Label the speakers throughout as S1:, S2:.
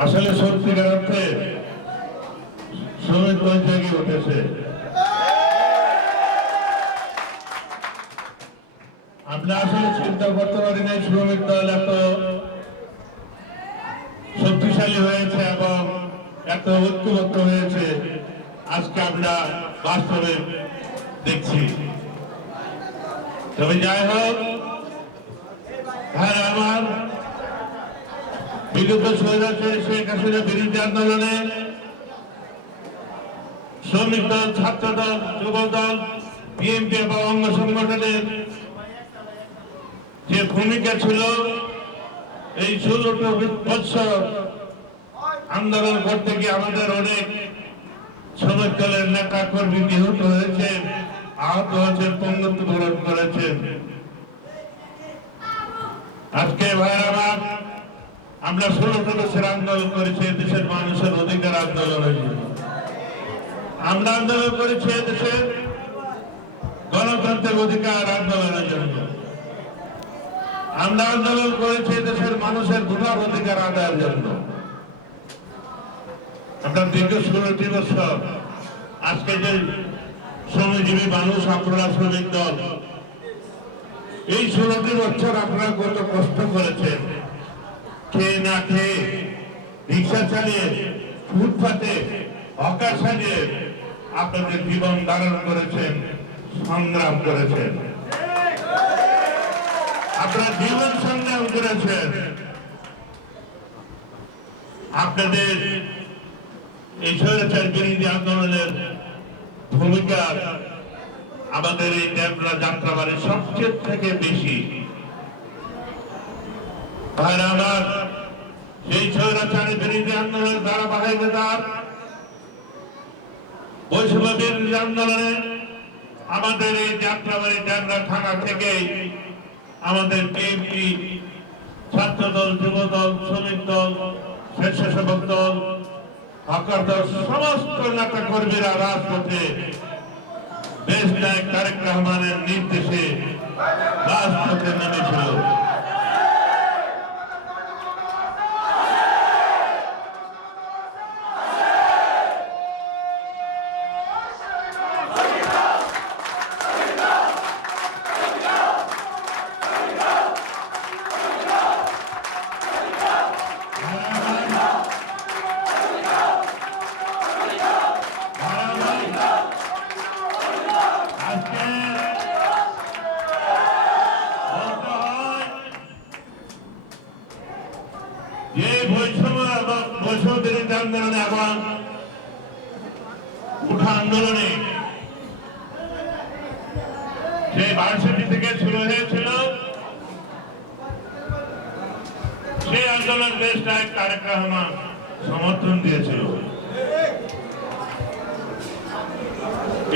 S1: আসলে সত্যিকার অর্থে শ্রমিক দল উঠেছে। আমরা আসলে চিন্তা করতে পারি না শ্রমিক দল এত শক্তিশালী হয়েছে এবং এত ঐক্যবদ্ধ হয়েছে, আজকে আমরা বাস্তবে দেখছি। তবে যাই হোক হ্যাঁ আমার বিগত স্বৈরাচারী শেখ হাসিনা বিরোধী আন্দোলনে শ্রমিক দল, ছাত্র দল, যুব দল, বিএনপি এবং অঙ্গ সংগঠনের যে ভূমিকা ছিল, এই ষোলোটা বৎসর আন্দোলন করতে গিয়ে আমাদের অনেক শ্রমিক দলের নেতা কর্মী নিহত হয়েছে আহত হয়েছে পঙ্গত্ব বরণ করেছেন। আজকে ভাই আমার আমরা ষোলো সদস্যের আন্দোলন করেছি দেশের মানুষের অধিকার আন্দোলনের আমরা আন্দোলন করেছি দেশের গণতন্ত্রের অধিকার আন্দোলনের জন্য। আমরা আন্দোলন করেছি দেশের মানুষের ভোটার অধিকার আদায়ের জন্য। আমরা দীর্ঘ ষোলোটি বছর আজকে যে শ্রমজীবী মানুষ, আপনারা শ্রমিক দল, এই ষোলোটি বছর আপনারা কত কষ্ট করেছেন। খেয়ে না খেয়ে রিক্সা চালিয়ে, ফুটপাতে, হকার সাজিয়ে আপনাদের জীবন ধারণ করেছেন, সংগ্রাম করেছেন। আপনারা জীবন সংগ্রাম করেছেন। আপনাদের এই স্বৈরাচার বিরোধী আন্দোলনের ভূমিকা আমাদের এই ড্যামরা যাত্রাবাড়ির সবচেয়ে থেকে বেশি। আমাদের এই যাত্রাবাড়ি ড্যামরা থানা থেকে আমাদের বিএনপি ছাত্র দল শ্রমিক দল, স্বেচ্ছাসেবক দল সমস্ত নেতা কর্মীরা রাজপথে দেশ নায়ক তারেক রহমানের নির্দেশে রাজপথে নেমেছিল। সেই বার্ষিকী থেকে শুরু হয়েছিল সেই আন্দোলন দেশ নায়ক তারেক রহমান সমর্থন দিয়েছিল।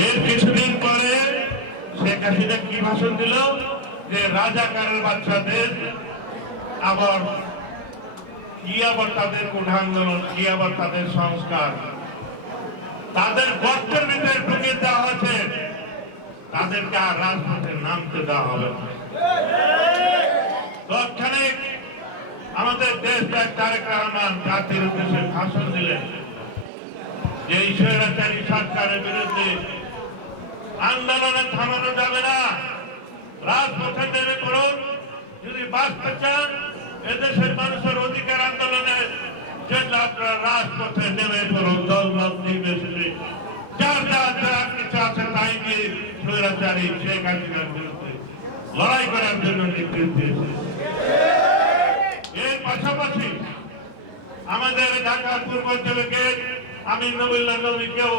S1: এর কিছুদিন পরে শেখ হাসিনা কি ভাষণ দিল? যে রাজাকারের বাচ্চাদের আবার কি আবার তাদের কোন আন্দোলন, কি আবার তাদের সংস্কার? তাদের গর্তের ভিতরে ঢুকে দেওয়া হয়েছে তাদেরকে আর রাজপথে নামতে দেওয়া হবে না। আমাদের দেশ ত্যাগ তারেক রহমান জাতির উদ্দেশ্যে ভাষণ দিলেন। যে এই স্বৈরাচারী সরকারের বিরুদ্ধে আন্দোলনে থামানো যাবে না। রাজপথে নেমে পড়ুন। যদি বাঁচতে চান, এদেশের মানুষের অধিকার আন্দোলনে জন্য আপনারা রাজপথে নেমে পড়ুন দল মত নির্বিশেষে যার যার যার কিছু আছে তাই নিয়ে স্বৈরাচারী শেখ হাসিনার বিরুদ্ধে লড়াই করার জন্য নির্দেশ দিয়েছে। এর পাশাপাশি আমাদের ঢাকার পূর্বাঞ্চলকে আমি নবুল্লাহ নবীকেও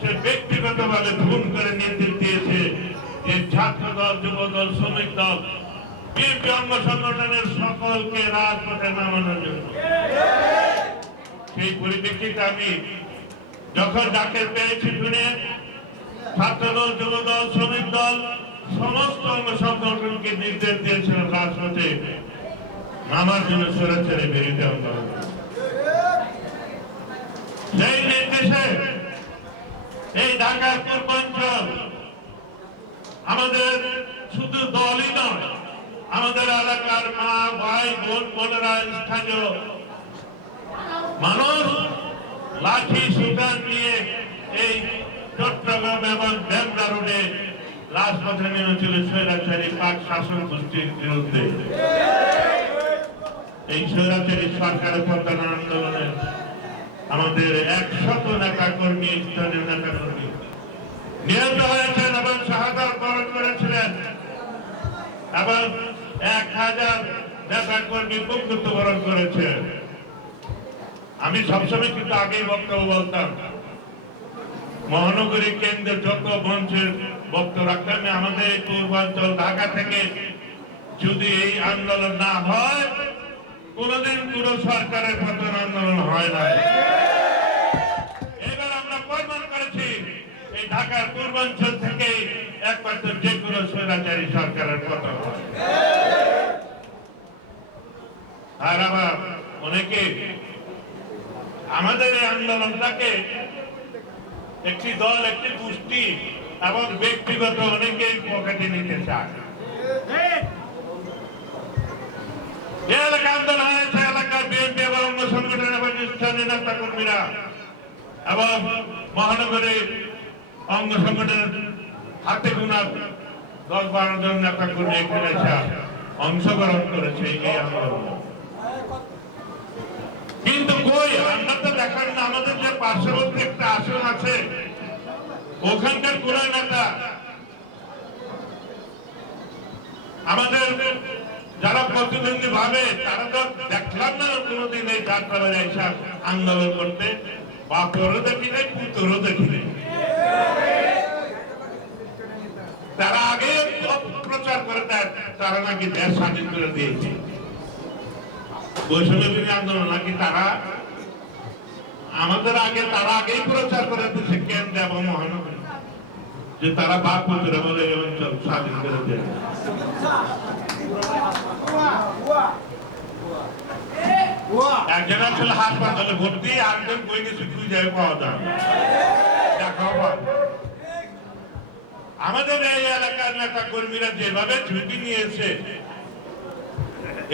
S1: সে ব্যক্তিগতভাবে ফোন করে নির্দেশ দিয়েছে যে ছাত্র দল যুব দল শ্রমিক দল, বিএনপি অঙ্গ সংগঠনের সকলকে রাজপথে নামানোর জন্য। সেই পরিপ্রেক্ষিতে আমি যখন ডাকে পেয়েছি শুনে ছাত্র দল যুব শ্রমিক দল, সমস্ত অঙ্গ সংগঠনকে নির্দেশ দিয়েছিলেন রাজপথে নামার জন্য বিরোধী আন্দোলন। সেই নির্দেশে এই ঢাকার পূর্বাঞ্চল আমাদের শুধু দলই নয়, আমাদের এলাকার মা, ভাই, বোন, বোনেরা স্থানীয় মানুষ লাঠি, সুতার নিয়ে আমাদের একশত নেতা কর্মী স্থানীয় নেতা কর্মী নিহত হয়েছেন এবং শাহাদাত বরণ করেছিলেন। এবং এক হাজার নেতা কর্মী বরণ করেছেন আমি সবসময় কিন্তু আগেই বক্তব্য বলতাম মহানগরী কেন্দ্রে যত মঞ্চের বক্তব্য রাখতাম আমাদের এই পূর্বাঞ্চল ঢাকা থেকে যদি এই আন্দোলন না হয়, কোনদিন কোন সরকারের পতন আন্দোলন হয় না। এবার আমরা প্রমাণ করেছি, এই ঢাকার পূর্বাঞ্চল থেকে একমাত্র যে কোনো স্বৈরাচারী সরকারের পতন আর আবার অনেকে আমাদের এই আন্দোলনটাকে একটি দল, একটি গোষ্ঠী এবং ব্যক্তিগত অনেকেই পকেটে নিতে চায়। এলাকা আন্দোলন হয়েছে, এলাকার বিএনপি এবং অন্য সংগঠন এবং স্থানীয় নেতা কর্মীরা এবং মহানগরীর অঙ্গ সংগঠনের হাতে গোনা দশ বারো জন নেতা কর্মী এখানে অংশগ্রহণ করেছে এই আন্দোলনে কিন্তু কই? আমরা তো দেখার না, আমাদের যে পার্শ্ববর্তী একটা আসন আছে, ওখানকার কোন নেতা আমাদের যারা প্রতিদ্বন্দ্বী ভাবে, তারা তো দেখলাম না কোনোদিন এই যাত্রাবাড়ি এসে আন্দোলন করতে। বাপরও দেখি নাই, পুত্রও দেখি তারা আগে প্রচার করে দেয় তারা নাকি দেশ স্বাধীন করে দিয়েছে। আন্দোলন, নাকি তারা আমাদের আগে, তারা আগেই প্রচার করে দিচ্ছে যে তারা বলে অঞ্চল স্বাধীন করে একজন ভর্তি পাওয়া যায় আমাদের এই এলাকার নেতা কর্মীরা যেভাবে ঝুঁকি নিয়েছে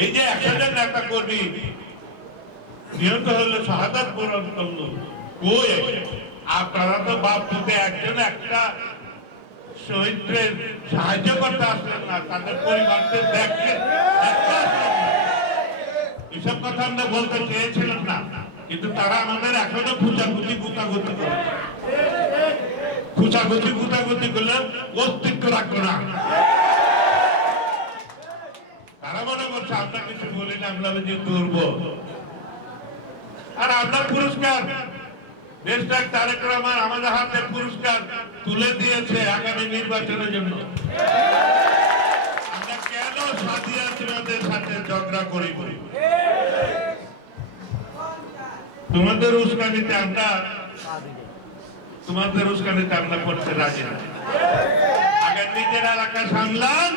S1: এই যে একশো জন নেতা কর্মী নিহত হলো শাহাদাত বরণ করল। আপনারা তো বাপ পুতে একজন একটা সাহায্য করতে আসলেন না, তাদের দেখতে এসব কথা আমরা বলতে চেয়েছিলাম না, কিন্তু তারা আমাদের এখনও খুচাখুচি গুতাগুতি করে। খুচাখুচি গুতাগুতি করলে অস্তিত্ব রাখব না। তারা মনে করছে আমরা কিছু বলি না, আমরা যে দুর্বল আর আমরা পুরস্কার। দেশটাক তারেক রহমান আমাদের হাতে পুরস্কার তুলে দিয়েছে আগামী নির্বাচনের জন্য। আমরা কেন সাথিয়া তোমাদের সাথে ঝগড়া করি তোমাদের উস্কানিতে আমরা তোমাদের উস্কানিতে আমরা করতে রাজি না। আগে নিজের এলাকা সামলান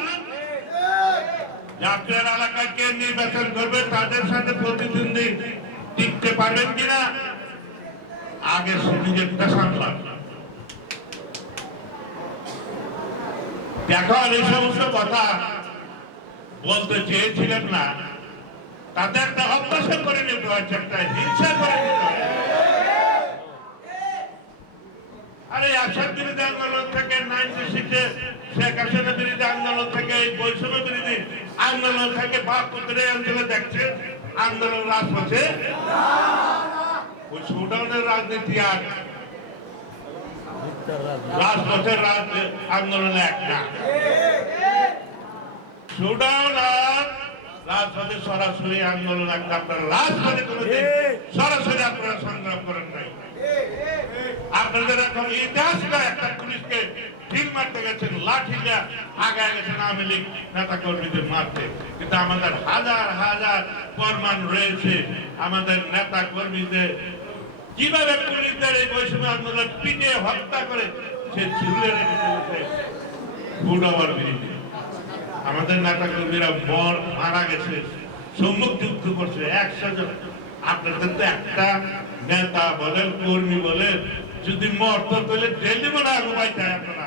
S1: আপনার এলাকায় নির্বাচন করবে, তাদের সাথে প্রতিদ্বন্দ্বী টিকতে পারবেন কিনা? আগে নিজেরটা সামলান। এখন এই সমস্ত কথা বলতে চেয়েছিলেন না। তাতে একটা অভ্যাস করে নিতে হয়েছে, একটা হিংসা করে আরে আসাদ বিরোধী আন্দোলন থেকে নাইনটি সিক্সে শেখ হাসিনা বিরোধী আন্দোলন থেকে এই বৈষম্য বিরোধী আন্দোলন থেকে বাপ পুত্রে অঞ্চলে দেখছে। আন্দোলন রাজপথে। ওই সুডাউনের রাজনীতি আর রাজপথের রাজ আন্দোলন এক না। সুডাউন আর সরাসরি আন্দোলন একটা আপনারা রাজপথে কোনোদিন সরাসরি আপনারা সংগ্রাম করেন নাই। আপনাদের এখন ইতিহাসটা একটা পুলিশকে ঢিল মারতে গেছেন, লাঠি যা গেছেন আওয়ামী লীগ নেতা কর্মীদের মারতে। কিন্তু আমাদের হাজার হাজার রয়েছে, আমাদের নেতা কর্মীদের কীভাবে পুলিশদের এই বৈষম্য আন্দোলন হত্যা করে, সে ঝুলে আমাদের নেতা কর্মীরা বর মারা গেছে, সম্মুখ যুদ্ধ করছে, একশো জন। আপনাদের তো একটা নেতা বলেন, কর্মী বলেন, যদি মর্ত তাহলে ডেলি মনে হয় আপনারা।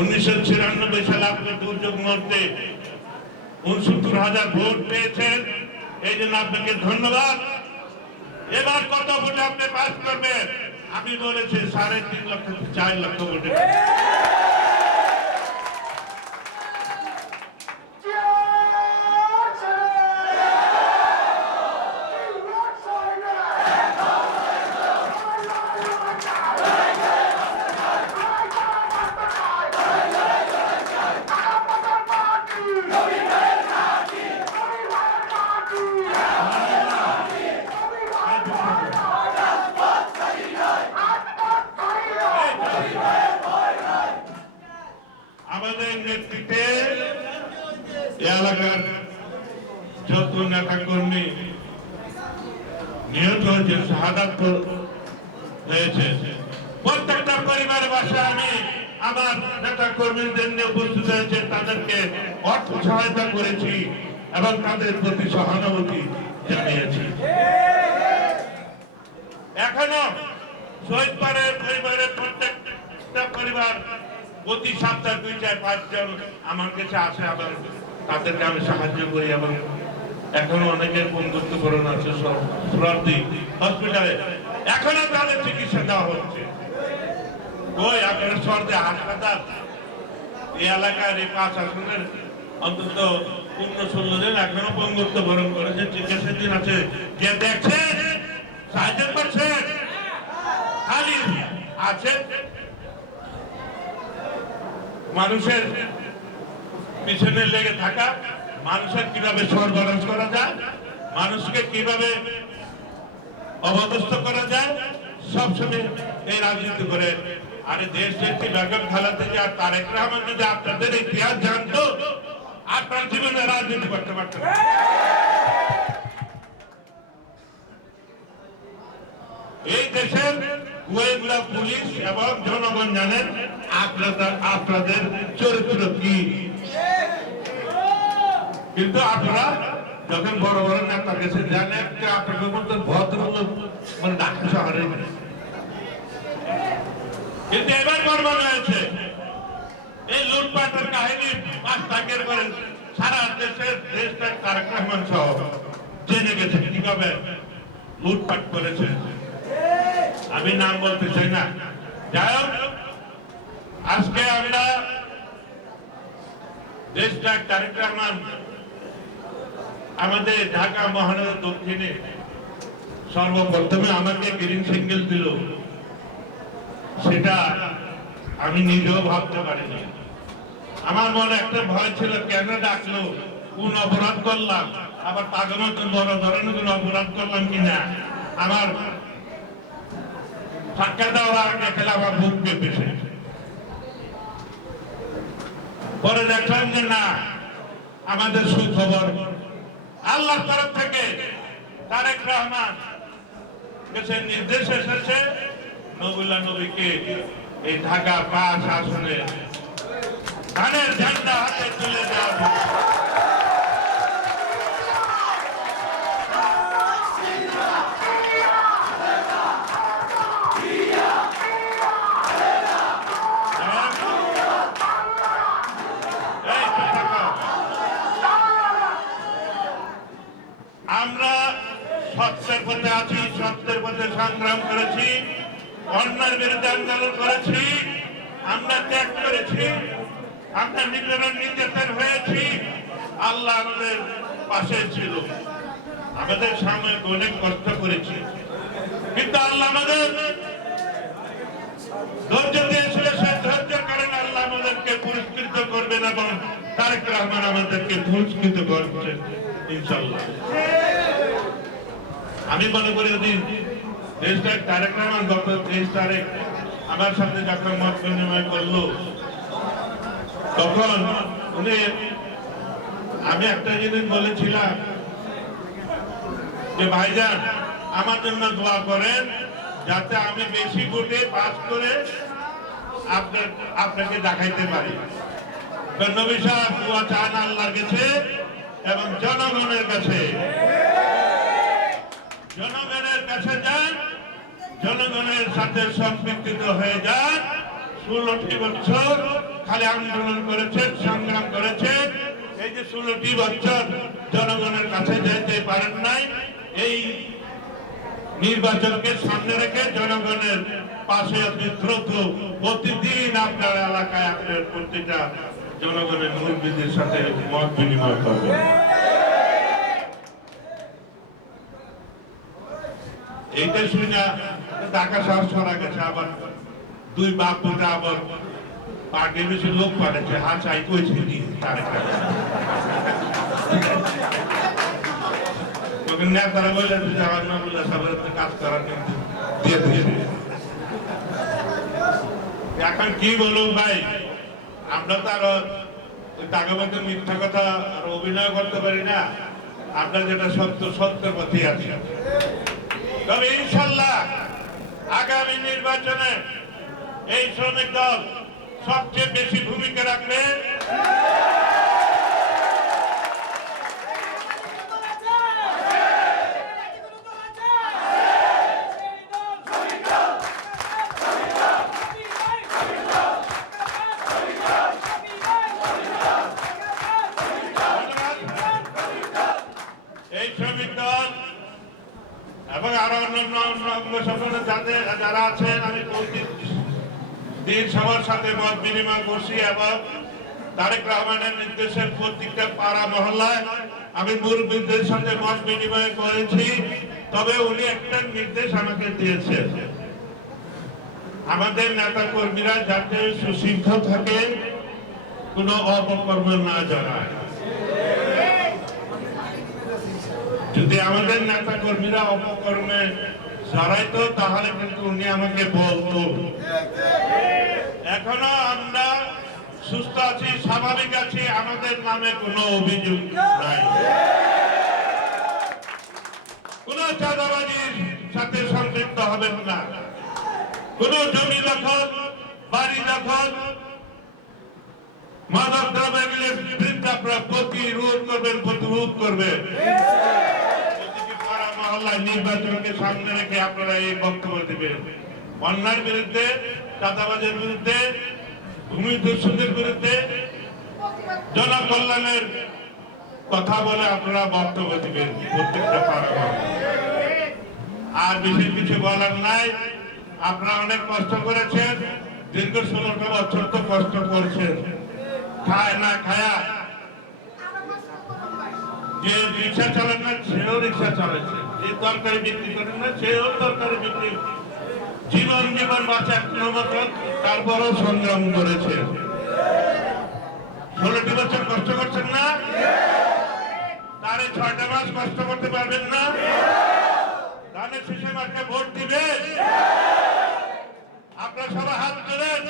S1: উনিশশো ছিয়ানব্বই সালে আপনি দুর্যোগ মুহূর্তে উনসত্তর হাজার ভোট পেয়েছেন। এই জন্য আপনাকে ধন্যবাদ। এবার কত ভোটে আপনি পাস করবেন? আমি বলেছি সাড়ে তিন লক্ষ চার লক্ষ ভোটে আমাদের নেতৃত্বে এই এলাকার যত নেতা কর্মী নিহত হয়েছে শাহাদাত হয়েছে প্রত্যেকটা পরিবারের বাসায় আমি আমার নেতা কর্মীদের নিয়ে উপস্থিত হয়েছে, তাদেরকে অর্থ সহায়তা করেছি এবং তাদের প্রতি সহানুভূতি জানিয়েছি। এখনও আমার কাছে আবার তাদেরকে আমি সাহায্য করি এবং এখনও অনেকের বন্ধুত্ব করণ আছে হসপিটালে এখনও তাদের চিকিৎসা দেওয়া হচ্ছে। ওই আপনার সর্দে হাসপাতাল। এই এলাকার এই পাঁচ আসনের অন্তত পনেরো ষোলো জন এখনও বন্ধুত্ব বরণ করেছে, চিকিৎসার দিন আছে। যে দেখছেন সাহায্য করছেন খালি আছে। মানুষের পিছনে লেগে থাকা, মানুষের কীভাবে সরবরাহ করা যায়, মানুষকে কীভাবে অবদস্থ করা যায়, সবসময় এই রাজনীতি করে আরে দেশ একটি বেগম খালাতে যে আর তারেক রহমান যদি আপনাদের ইতিহাস জানতো, আপনার জীবনে রাজনীতি করতে পারতেন এই দেশের গোয়েন্দা পুলিশ এবং জনগণ জানেন আপনাদের আপনাদের চরিত্র কি। কিন্তু আপনারা যখন বড় বড় নেতা গেছে জানেন আপনাদের মধ্যে ভদ্রলোক মানে ডাক্তার শহরে কিন্তু এবার বর্মান হয়েছে এই লুটপাটের কাহিনী পাঁচ তাকের করে সারা দেশের দেশটা তারেক সহ জেনে গেছে কীভাবে লুটপাট করেছে। আমি নাম বলতে চাই না। যাই হোক, আজকে আমরা দেশটা তারেক আমাদের ঢাকা মহানগর দক্ষিণে সর্বপ্রথমে আমাকে গ্রিন সিঙ্গেল দিল। সেটা আমি নিজেও ভাবতে পারিনি। আমার মনে একটা ভয় ছিল, কেন ডাকলো? কোন অপরাধ করলাম? আবার মতো বড় ধরনের কোন অপরাধ করলাম কিনা? আমার সাক্ষাৎ দেওয়ার আগে খেলে আমার বুক পেপেছে পরে দেখলাম যে না, আমাদের সুখবর আল্লাহ তরফ থেকে তারেক রহমান নির্দেশ এসেছে নবুল্লাহ নবীকে এই ঢাকা পাঁচ আসনে ধানের ঝান্ডা হাতে তুলে দেওয়া। আমরা সত্যের পথে আছি, সত্যের পথে সংগ্রাম করেছি অন্যার বিরুদ্ধে আন্দোলন করেছি, আমরা ত্যাগ করেছি, আমরা নিপীড়ন নির্যাতন হয়েছি, আল্লাহ আমাদের পাশে ছিল। আমাদের সামনে অনেক কষ্ট করেছি। কিন্তু আল্লাহ আমাদের ধৈর্য দিয়েছিল, সেই ধৈর্যের কারণে আল্লাহ আমাদেরকে পুরস্কৃত করবেন এবং তারেক রহমান আমাদেরকে পুরস্কৃত করছেন ইনশাল্লাহ আমি মনে করি যদি তারেক রহমান গত তেইশ তারিখ আমার সাথে যখন মত বিনিময় করল, তখন উনি, আমি একটা জিনিস বলেছিলাম যে, ভাইজান, আমার জন্য দোয়া করেন যাতে আমি বেশি ভোটে পাস করে আপনার, আপনাকে দেখাইতে পারি। নবী দোয়া চান আল্লাহর কাছে এবং জনগণের কাছে। জনগণের কাছে যান জনগণের সাথে সম্পৃক্ত হয়ে যান। ষোলোটি বছর খালি আন্দোলন করেছেন, সংগ্রাম করেছেন। এই যে ষোলোটি বছর জনগণের কাছে যেতে পারেন নাই, এই নির্বাচনকে সামনে রেখে জনগণের পাশে আপনি দ্রুত প্রতিদিন আপনার এলাকায় আপনার প্রতিটা জনগণের মুরব্বীদের সাথে মত বিনিময় করবেন। এইটা শুনে ঢাকা শহর সরা গেছে আবার দুই বাপ বেটা আবার পার্টি বেশি লোক পাঠাচ্ছে হাত চাই কইছে দি তারে নেতারা বলে যে আমার মামুল্লাহ সাহেবের কাজ করার এখন কি বলুন ভাই, আমরা তো টাকা মিথ্যা কথা আর করতে পারি না। যেটা সত্য, সত্যের পথে আছি। তবে ইনশাল্লাহ আগামী নির্বাচনে এই শ্রমিক দল সবচেয়ে বেশি ভূমিকা রাখবে এই শ্রমিক দল এবং আরও অন্যান্য অঙ্গ সংগঠন যাদের যারা আছেন আমি প্রতি দিন সবার সাথে মত বিনিময় করছি এবং তারেক রহমানের নির্দেশে প্রত্যেকটা পাড়া মহল্লায় আমি মুরব্বীদের সাথে মত বিনিময় করেছি। তবে উনি একটা নির্দেশ আমাকে দিয়েছেন। আমাদের নেতা কর্মীরা যাতে সুশৃঙ্খল থাকে, কোনো অপকর্ম না জানায়। যদি আমাদের নেতা কর্মীরা অপকর্মে জড়াইতো তাহলে কিন্তু উনি আমাকে বলতো। এখনও আমরা সুস্থ আছি, স্বাভাবিক আছি, আমাদের নামে কোনো অভিযোগ নাই। কোন চাঁদাবাজির সাথে সম্পৃক্ত হবেন না। কোন জমি দখল, বাড়ি দখল মাদক দ্রব্য এগুলো বৃদ্ধা প্রতিরোধ করবেন প্রতিরোধ করবেন। মহল্লায় নির্বাচনকে সামনে রেখে আপনারা এই বক্তব্য দেবেন। অন্যায়ের বিরুদ্ধে, চাঁদাবাজের বিরুদ্ধে, ভূমি দস্যুদের বিরুদ্ধে জনকল্যাণের কথা বলে আপনারা বক্তব্য দিবেন প্রত্যেকটা পাড়া আর বিশেষ কিছু বলার নাই। আপনারা অনেক কষ্ট করেছেন, দীর্ঘ ষোলোটা বছর তো কষ্ট করছেন। খায় না খায়া। যে রিক্সা চালান না, সেও রিক্সা চালাচ্ছে। যে তরকারি বিক্রি করেন না সেও তরকারি বিক্রি জীবন জীবন বাঁচানোর মতন তারপরও সংগ্রাম করেছে। ষোলোটি বছর কষ্ট করছেন না? তারে ছয়টা মাস কষ্ট করতে পারবেন না? ধানের শেষে মাঠে ভোট দিবেন? আপনার সবাই হাত তোলেন?